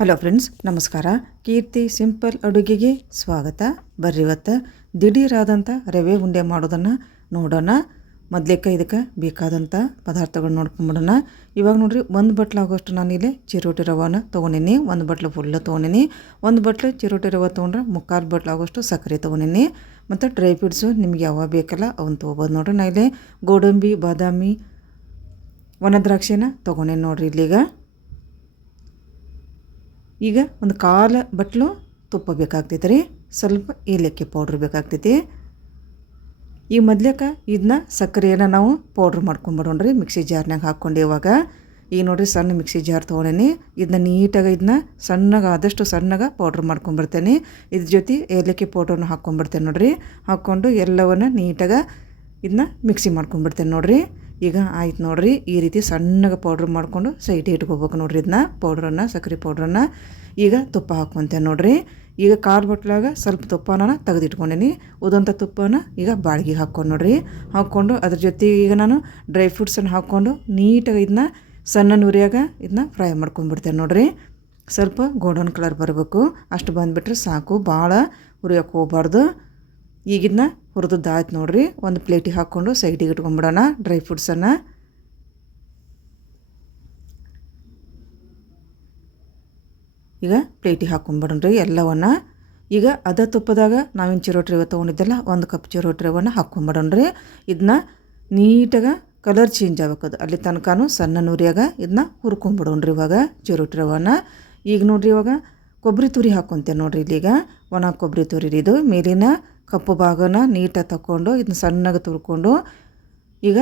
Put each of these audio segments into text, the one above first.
Hello friends, ನಮಸ್ಕಾರ. ಕೀರ್ತಿ simple ಅಡುಗೆಗೆ ಸ್ವಾಗತ. ಬರ್ರಿ ಇವತ್ತು ದಿಢೀರಾದಂಥ ರವೆ ಉಂಡೆ ಮಾಡೋದನ್ನು ನೋಡೋಣ. ಮೊದಲೇಕ ಇದಕ್ಕೆ ಬೇಕಾದಂಥ ಪದಾರ್ಥಗಳು ನೋಡ್ಕೊಂಬಿಡೋಣ. ಇವಾಗ ನೋಡ್ರಿ, ಒಂದು ಬಟ್ಲಾಗೋಷ್ಟು ನಾನಿಲ್ಲಿ ಚಿರೋಟಿ ರವಾನ ತೊಗೊಂಡಿನಿ. ಒಂದು ಬಟ್ಲು ಫುಲ್ ತೊಗೊಂಡಿನಿ. ಒಂದು ಬಟ್ಲು ಚಿರೋಟಿ ರವೆ ತೊಗೊಂಡ್ರೆ ಮುಕ್ಕಾಲು ಬಟ್ಲಾಗೋಷ್ಟು ಸಕ್ಕರೆ ತೊಗೊಂಡಿನಿ. ಮತ್ತು ಡ್ರೈ ಫ್ರೂಟ್ಸು ನಿಮ್ಗೆ ಯಾವ ಬೇಕಲ್ಲ ಅವನ್ನ ತೊಗೋಬೋದು ನೋಡ್ರಿ. ನಾ ಇಲ್ಲಿ ಗೋಡಂಬಿ, ಬಾದಾಮಿ, ಒಣ ದ್ರಾಕ್ಷಿನ ತೊಗೊಂಡೇನಿ ನೋಡ್ರಿ. ಈಗ ಒಂದು ಕಾಲು ಬಟ್ಲು ತುಪ್ಪ ಬೇಕಾಗ್ತೈತೆ ರೀ. ಸ್ವಲ್ಪ ಏಲಕ್ಕಿ ಪೌಡ್ರ್ ಬೇಕಾಗ್ತೈತಿ. ಈ ಮೊದ್ಲೇಕ ಇದನ್ನ ಸಕ್ಕರೆಯನ್ನು ನಾವು ಪೌಡ್ರ್ ಮಾಡ್ಕೊಂಬಿಡೋಣ್ರಿ. ಮಿಕ್ಸಿ ಜಾರ್ನಾಗ ಹಾಕ್ಕೊಂಡು ಇವಾಗ ಈಗ ನೋಡಿರಿ, ಸಣ್ಣ ಮಿಕ್ಸಿ ಜಾರ್ ತೊಗೊಂಡೇನಿ. ಇದನ್ನ ನೀಟಾಗಿ ಆದಷ್ಟು ಸಣ್ಣಗೆ ಪೌಡ್ರ್ ಮಾಡ್ಕೊಂಬಿಡ್ತೇನೆ. ಇದ್ರ ಜೊತೆ ಏಲಕ್ಕಿ ಪೌಡ್ರನ್ನ ಹಾಕ್ಕೊಂಬಿಡ್ತೇನೆ ನೋಡಿರಿ. ಹಾಕ್ಕೊಂಡು ಎಲ್ಲವನ್ನು ನೀಟಾಗಿ ಇದನ್ನ ಮಿಕ್ಸಿ ಮಾಡ್ಕೊಂಬಿಡ್ತೇನೆ ನೋಡಿರಿ. ಈಗ ಆಯ್ತು ನೋಡಿರಿ, ಈ ರೀತಿ ಸಣ್ಣಗೆ ಪೌಡ್ರ್ ಮಾಡಿಕೊಂಡು ಸೈಡಿಗೆ ಇಟ್ಕೋಬೇಕು ನೋಡಿರಿ. ಇದನ್ನ ಪೌಡ್ರನ್ನು, ಸಕ್ಕರೆ ಪೌಡ್ರನ್ನು ಈಗ ತುಪ್ಪ ಹಾಕ್ಕೊತೇನೆ ನೋಡಿರಿ. ಈಗ ಕಾಲು ಬಟ್ಲಾಗ ಸ್ವಲ್ಪ ತುಪ್ಪನ ತೆಗೆದಿಟ್ಕೊಂಡೇನಿ. ಉದಂಥ ತುಪ್ಪನ ಈಗ ಬಾಳಿಗೆ ಹಾಕ್ಕೊಂಡು ನೋಡಿರಿ. ಹಾಕ್ಕೊಂಡು ಅದ್ರ ಜೊತೆ ಈಗ ನಾನು ಡ್ರೈ ಫ್ರೂಟ್ಸನ್ನು ಹಾಕ್ಕೊಂಡು ನೀಟಾಗಿ ಇದನ್ನ ಸಣ್ಣ ನುರಿಯಾಗ ಇದನ್ನ ಫ್ರೈ ಮಾಡ್ಕೊಂಡ್ಬಿಡ್ತೇನೆ ನೋಡಿರಿ. ಸ್ವಲ್ಪ ಗೋಲ್ಡನ್ ಕಲರ್ ಬರಬೇಕು, ಅಷ್ಟು ಬಂದುಬಿಟ್ರೆ ಸಾಕು. ಭಾಳ ಹುರಿಯೋಕೆ ಹೋಗ್ಬಾರ್ದು. ಈಗಿದನ್ನ ಹುರಿದಾಯ್ತು ನೋಡಿರಿ. ಒಂದು ಪ್ಲೇಟಿಗೆ ಹಾಕ್ಕೊಂಡು ಸೈಡಿಗೆ ಇಟ್ಕೊಂಡ್ಬಿಡೋಣ ಡ್ರೈ ಫ್ರೂಟ್ಸನ್ನು. ಈಗ ಪ್ಲೇಟಿಗೆ ಹಾಕ್ಕೊಂಡ್ಬಿಡೋಣ್ರಿ ಎಲ್ಲವನ್ನು. ಈಗ ಅದ ತುಪ್ಪದಾಗ ನಾವೇನು ಚಿರೋಟಿ ರವೆ ತೊಗೊಂಡಿದ್ದೆಲ್ಲ ಒಂದು ಕಪ್ ಚಿರೋಟಿ ರವೆನ ಹಾಕ್ಕೊಂಬಿಡೋಣ್ರಿ. ಇದನ್ನ ನೀಟಾಗಿ ಕಲರ್ ಚೇಂಜ್ ಆಗ್ಬೇಕದು ಅಲ್ಲಿ ತನಕನೂ ಸಣ್ಣ ನುರಿಯಾಗ ಇದನ್ನ ಹುರ್ಕೊಂಬಿಡೋಣ್ರಿ ಇವಾಗ ಚಿರೋಟಿ ರವೆನ. ಈಗ ನೋಡಿರಿ, ಇವಾಗ ಕೊಬ್ಬರಿ ತುರಿ ಹಾಕ್ಕೊತೇನೆ ನೋಡಿರಿ. ಇಲ್ಲೀಗ ಒಣ ಕೊಬ್ಬರಿ ತುರಿ ಇದು ಮೇಲಿನ ಕಪ್ಪು ಭಾಗನ ನೀಟಾಗಿ ತಗೊಂಡು ಇದನ್ನ ಸಣ್ಣಗೆ ತುರ್ಕೊಂಡು ಈಗ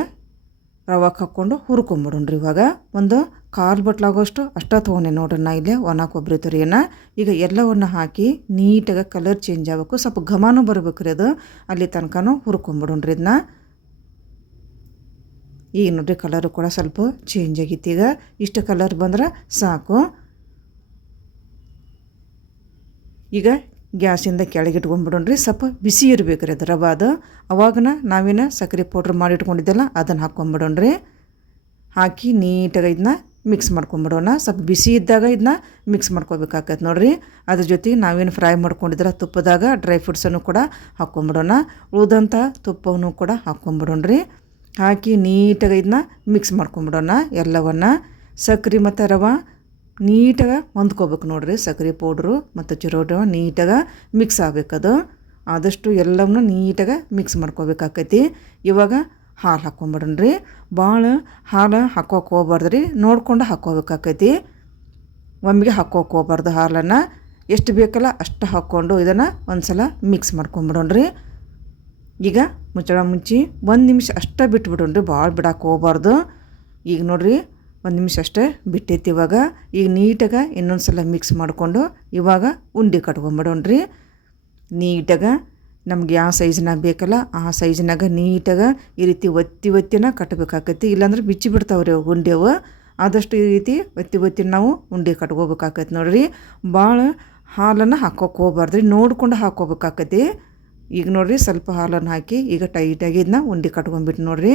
ರವಾಕ್ಕೆ ಹಾಕ್ಕೊಂಡು ಹುರ್ಕೊಂಬಿಡೋಣ್ರಿ. ಇವಾಗ ಒಂದು ಕಾಲು ಬಟ್ಲಾಗೋಷ್ಟು ಅಷ್ಟ ತೊಗೊಂಡೆ ನೋಡ್ರಿ ನಾ ಇಲ್ಲೇ ಒಣ ಕೊಬ್ಬರಿ ತುರಿಯನ್ನು. ಈಗ ಎಲ್ಲವನ್ನು ಹಾಕಿ ನೀಟಾಗಿ ಕಲರ್ ಚೇಂಜ್ ಆಗಬೇಕು, ಸ್ವಲ್ಪ ಘಮನೂ ಬರಬೇಕು ರೀ ಅದು, ಅಲ್ಲಿ ತನಕನೂ ಹುರ್ಕೊಂಬಿಡೋಣ್ರಿ ಇದನ್ನ. ಈಗ ನೋಡ್ರಿ, ಕಲರು ಕೂಡ ಸ್ವಲ್ಪ ಚೇಂಜ್ ಆಗಿತ್ತು. ಈಗ ಇಷ್ಟು ಕಲರ್ ಬಂದ್ರೆ ಸಾಕು. ಈಗ ಗ್ಯಾಸಿಂದ ಕೆಳಗಿಟ್ಕೊಂಡ್ಬಿಡೋಣ್ರಿ. ಸ್ವಲ್ಪ ಬಿಸಿ ಇರಬೇಕು ರೀ ಅದು ರವೆ. ಅದು ಅವಾಗನ ನಾವೇನು ಸಕ್ಕರೆ ಪೌಡ್ರ್ ಮಾಡಿಟ್ಕೊಂಡಿದ್ದೆಲ್ಲ ಅದನ್ನು ಹಾಕ್ಕೊಂಬಿಡೋಣ್ರಿ. ಹಾಕಿ ನೀಟಾಗಿ ಇದನ್ನ ಮಿಕ್ಸ್ ಮಾಡ್ಕೊಂಬಿಡೋಣ. ಸ್ವಲ್ಪ ಬಿಸಿ ಇದ್ದಾಗ ಇದನ್ನ ಮಿಕ್ಸ್ ಮಾಡ್ಕೋಬೇಕಾಗತ್ತೆ ನೋಡಿರಿ. ಅದ್ರ ಜೊತೆಗೆ ನಾವೇನು ಫ್ರೈ ಮಾಡ್ಕೊಂಡಿದ್ರೆ ತುಪ್ಪದಾಗ ಡ್ರೈ ಫ್ರೂಟ್ಸನ್ನು ಕೂಡ ಹಾಕ್ಕೊಂಬಿಡೋಣ. ಉಳಿದಂಥ ತುಪ್ಪವನ್ನು ಕೂಡ ಹಾಕ್ಕೊಂಬಿಡೋಣ್ರಿ. ಹಾಕಿ ನೀಟಾಗಿ ಇದನ್ನ ಮಿಕ್ಸ್ ಮಾಡ್ಕೊಂಬಿಡೋಣ ಎಲ್ಲವನ್ನು. ಸಕ್ಕರೆ ಮತ್ತು ರವೆ ನೀಟಾಗಿ ಹೊಂದ್ಕೋಬೇಕು ನೋಡಿರಿ. ಸಕ್ಕರೆ ಪೌಡ್ರು ಮತ್ತು ಚಿರೋಟಿ ರವೆ ನೀಟಾಗಿ ಮಿಕ್ಸ್ ಆಗಬೇಕದು. ಆದಷ್ಟು ಎಲ್ಲವನ್ನೂ ನೀಟಾಗಿ ಮಿಕ್ಸ್ ಮಾಡ್ಕೋಬೇಕಾಕೈತಿ. ಇವಾಗ ಹಾಲು ಹಾಕ್ಕೊಂಬಿಡೋಣ್ರಿ. ಭಾಳ ಹಾಲು ಹಾಕೋಕೆ ಹೋಗ್ಬಾರ್ದು ರೀ, ನೋಡ್ಕೊಂಡು ಹಾಕ್ಕೋಬೇಕಾಕೈತಿ. ಒಮ್ಮೆಗೆ ಹಾಕೋಕೆ ಹೋಗ್ಬಾರ್ದು. ಹಾಲನ್ನು ಎಷ್ಟು ಬೇಕಲ್ಲ ಅಷ್ಟು ಹಾಕ್ಕೊಂಡು ಇದನ್ನು ಒಂದು ಸಲ ಮಿಕ್ಸ್ ಮಾಡ್ಕೊಂಬಿಡೋಣ್ರಿ. ಈಗ ಮುಚ್ಚಳ ಮುಚ್ಚಿ 1 ನಿಮಿಷ ಅಷ್ಟೇ ಬಿಟ್ಬಿಡೋಣ್ರಿ, ಭಾಳ ಬಿಡೋಕೆ ಹೋಗ್ಬಾರ್ದು. ಈಗ ನೋಡಿರಿ, 1 ನಿಮಿಷ ಅಷ್ಟೇ ಬಿಟ್ಟೈತಿ. ಇವಾಗ ಈಗ ನೀಟಾಗಿ ಇನ್ನೊಂದು ಸಲ ಮಿಕ್ಸ್ ಮಾಡಿಕೊಂಡು ಇವಾಗ ಉಂಡೆ ಕಟ್ಕೊಂಬಿಡೋಣ್ರಿ. ನೀಟಾಗಿ ನಮ್ಗೆ ಯಾವ ಸೈಜ್ನಾಗ ಬೇಕಲ್ಲ ಆ ಸೈಜ್ನಾಗ ನೀಟಾಗಿ ಈ ರೀತಿ ಒತ್ತಿನ ಕಟ್ಟಬೇಕಾಕೈತಿ. ಇಲ್ಲಾಂದ್ರೆ ಬಿಚ್ಚಿ ಬಿಡ್ತಾವ್ರಿ ಉಂಡೆವು. ಆದಷ್ಟು ಈ ರೀತಿ ಒತ್ತಿನ ನಾವು ಉಂಡೆ ಕಟ್ಕೋಬೇಕಾಕೈತಿ ನೋಡಿರಿ. ಭಾಳ ಹಾಲನ್ನು ಹಾಕೋಕೆ ಹೋಗ್ಬಾರ್ದ್ರಿ, ನೋಡ್ಕೊಂಡು ಹಾಕ್ಕೋಬೇಕಾಕೈತಿ. ಈಗ ನೋಡಿರಿ, ಸ್ವಲ್ಪ ಹಾಲನ್ನು ಹಾಕಿ ಈಗ ಟೈಟಾಗಿ ಇದನ್ನ ಉಂಡೆ ಕಟ್ಕೊಂಡ್ಬಿಟ್ಟು ನೋಡಿರಿ.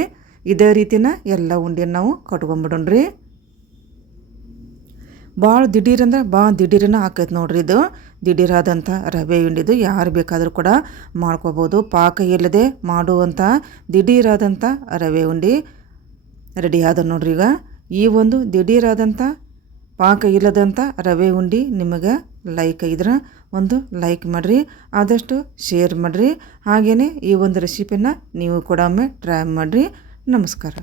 ಇದೇ ರೀತಿನ ಎಲ್ಲ ಉಂಡೆನ ನಾವು ಕಟ್ಕೊಂಬಿಡೋಣ್ರಿ. ಭಾಳ ದಿಢೀರಂದ್ರೆ ಭಾಳ ದಿಢೀರನ್ನ ಹಾಕೈತೆ ನೋಡ್ರಿ. ಇದು ದಿಢೀರಾದಂಥ ರವೆ ಉಂಡಿದು ಯಾರು ಬೇಕಾದರೂ ಕೂಡ ಮಾಡ್ಕೋಬೋದು. ಪಾಕ ಇಲ್ಲದೆ ಮಾಡುವಂಥ ದಿಢೀರಾದಂಥ ರವೆ ಉಂಡೆ ರೆಡಿ ಆದ ನೋಡ್ರಿ. ಈಗ ಈ ಒಂದು ದಿಢೀರಾದಂಥ ಪಾಕ ಇಲ್ಲದಂಥ ರವೆ ಉಂಡೆ ನಿಮಗೆ ಲೈಕ್ ಇದ್ರೆ ಒಂದು ಲೈಕ್ ಮಾಡಿರಿ, ಆದಷ್ಟು ಶೇರ್ ಮಾಡಿರಿ. ಹಾಗೆಯೇ ಈ ಒಂದು ರೆಸಿಪಿನ ನೀವು ಕೂಡ ಒಮ್ಮೆ ಟ್ರೈ ಮಾಡಿರಿ. ನಮಸ್ಕಾರ.